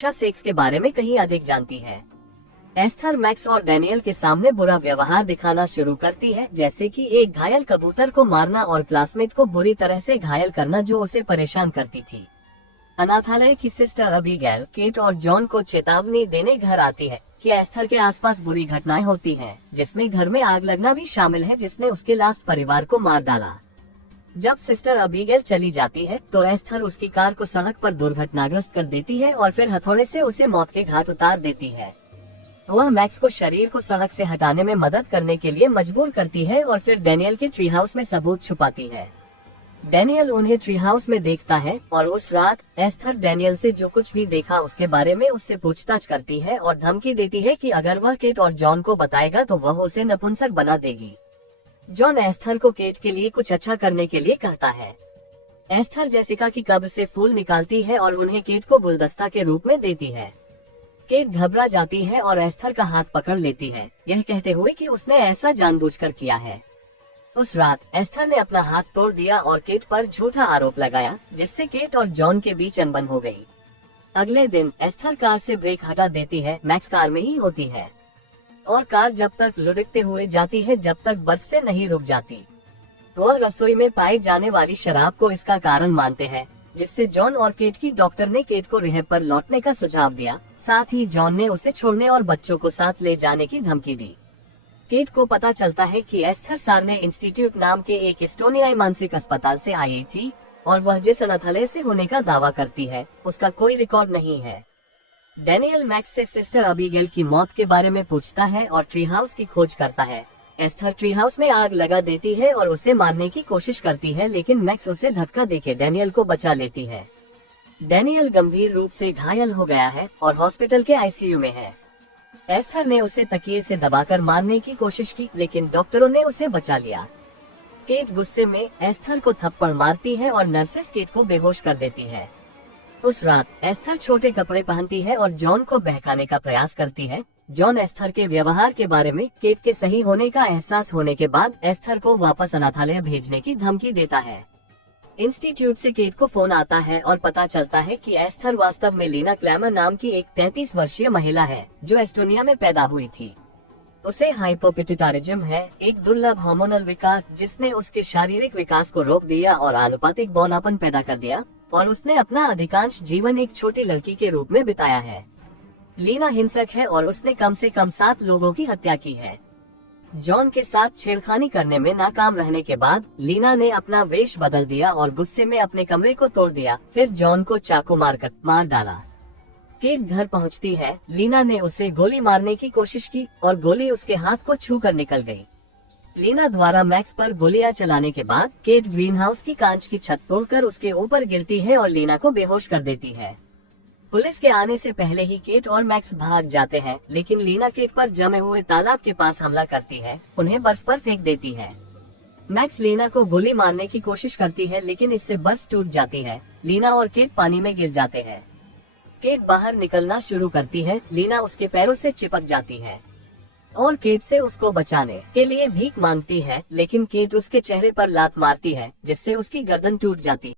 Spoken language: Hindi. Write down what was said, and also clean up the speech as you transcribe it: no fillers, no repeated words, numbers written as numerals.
सेक्स के बारे में कहीं अधिक जानती है। एस्थर मैक्स और डैनियल के सामने बुरा व्यवहार दिखाना शुरू करती है, जैसे कि एक घायल कबूतर को मारना और क्लासमेट को बुरी तरह से घायल करना, जो उसे परेशान करती थी। अनाथालय की सिस्टर अबीगेल केट और जॉन को चेतावनी देने घर आती है कि एस्थर के आसपास बुरी घटनाएं होती हैं, जिसमें घर में आग लगना भी शामिल है, जिसने उसके लास्ट परिवार को मार डाला। जब सिस्टर अबीगेल चली जाती है तो एस्थर उसकी कार को सड़क पर दुर्घटनाग्रस्त कर देती है और फिर हथौड़े से उसे मौत के घाट उतार देती है। वह मैक्स को शरीर को सड़क से हटाने में मदद करने के लिए मजबूर करती है और फिर डैनियल के ट्री हाउस में सबूत छुपाती है। डैनियल उन्हें ट्री हाउस में देखता है और उस रात एस्थर डैनियल से जो कुछ भी देखा उसके बारे में उससे पूछताछ करती है और धमकी देती है कि अगर वह केट और जॉन को बताएगा तो वह उसे नपुंसक बना देगी। जॉन एस्थर को केट के लिए कुछ अच्छा करने के लिए कहता है। एस्थर जेसिका की कब्र से फूल निकालती है और उन्हें केट को गुलदस्ता के रूप में देती है। केट घबरा जाती है और एस्थर का हाथ पकड़ लेती है, यह कहते हुए कि उसने ऐसा जानबूझकर किया है। उस रात एस्थर ने अपना हाथ तोड़ दिया और केट पर झूठा आरोप लगाया, जिससे केट और जॉन के बीच अनबन हो गई। अगले दिन एस्थर कार से ब्रेक हटा देती है, मैक्स कार में ही होती है और कार जब तक लुढ़कते हुए जाती है जब तक बर्फ से नहीं रुक जाती। वह रसोई में पाई जाने वाली शराब को इसका कारण मानते हैं, जिससे जॉन और केट की डॉक्टर ने केट को रिहैब पर लौटने का सुझाव दिया। साथ ही जॉन ने उसे छोड़ने और बच्चों को साथ ले जाने की धमकी दी। केट को पता चलता है कि एस्थर सार्ने इंस्टीट्यूट नाम के एक एस्टोनियाई मानसिक अस्पताल से आई थी और वह जिस अनाथालय से होने का दावा करती है उसका कोई रिकॉर्ड नहीं है। डैनियल मैक्स से सिस्टर अबीगेल की मौत के बारे में पूछता है और ट्री हाउस की खोज करता है। एस्थर ट्री हाउस में आग लगा देती है और उसे मारने की कोशिश करती है, लेकिन मैक्स उसे धक्का देके डैनियल को बचा लेती है। डैनियल गंभीर रूप से घायल हो गया है और हॉस्पिटल के आईसीयू में है। एस्थर ने उसे तकिए से दबाकर मारने की कोशिश की, लेकिन डॉक्टरों ने उसे बचा लिया। केट गुस्से में एस्थर को थप्पड़ मारती है और नर्सेस केट को बेहोश कर देती है। उस रात एस्थर छोटे कपड़े पहनती है और जॉन को बहकाने का प्रयास करती है। जॉन एस्थर के व्यवहार के बारे में केट के सही होने का एहसास होने के बाद एस्थर को वापस अनाथालय भेजने की धमकी देता है। इंस्टीट्यूट से केट को फोन आता है और पता चलता है कि एस्थर वास्तव में लीना क्लैमर नाम की एक 33 वर्षीय महिला है, जो एस्टोनिया में पैदा हुई थी। उसे हाइपोपिट्यूटारिज्म है, एक दुर्लभ हार्मोनल विकार जिसने उसके शारीरिक विकास को रोक दिया और आनुपातिक बौनापन पैदा कर दिया, और उसने अपना अधिकांश जीवन एक छोटी लड़की के रूप में बिताया है। लीना हिंसक है और उसने कम से कम 7 लोगों की हत्या की है। जॉन के साथ छेड़खानी करने में नाकाम रहने के बाद लीना ने अपना वेश बदल दिया और गुस्से में अपने कमरे को तोड़ दिया, फिर जॉन को चाकू मारकर मार डाला। केट घर पहुंचती है। लीना ने उसे गोली मारने की कोशिश की और गोली उसके हाथ को छू कर निकल गई। लीना द्वारा मैक्स पर गोलियां चलाने के बाद केट ग्रीनहाउस की कांच की छत तोड़कर उसके ऊपर गिरती है और लीना को बेहोश कर देती है। पुलिस के आने से पहले ही केट और मैक्स भाग जाते हैं, लेकिन लीना केट पर जमे हुए तालाब के पास हमला करती है, उन्हें बर्फ पर फेंक देती है। मैक्स लीना को गोली मारने की कोशिश करती है, लेकिन इससे बर्फ टूट जाती है। लीना और केट पानी में गिर जाते हैं। केट बाहर निकलना शुरू करती है। लीना उसके पैरों से चिपक जाती है और केट से उसको बचाने के लिए भीख मांगती है, लेकिन केट उसके चेहरे पर लात मारती है, जिससे उसकी गर्दन टूट जाती है।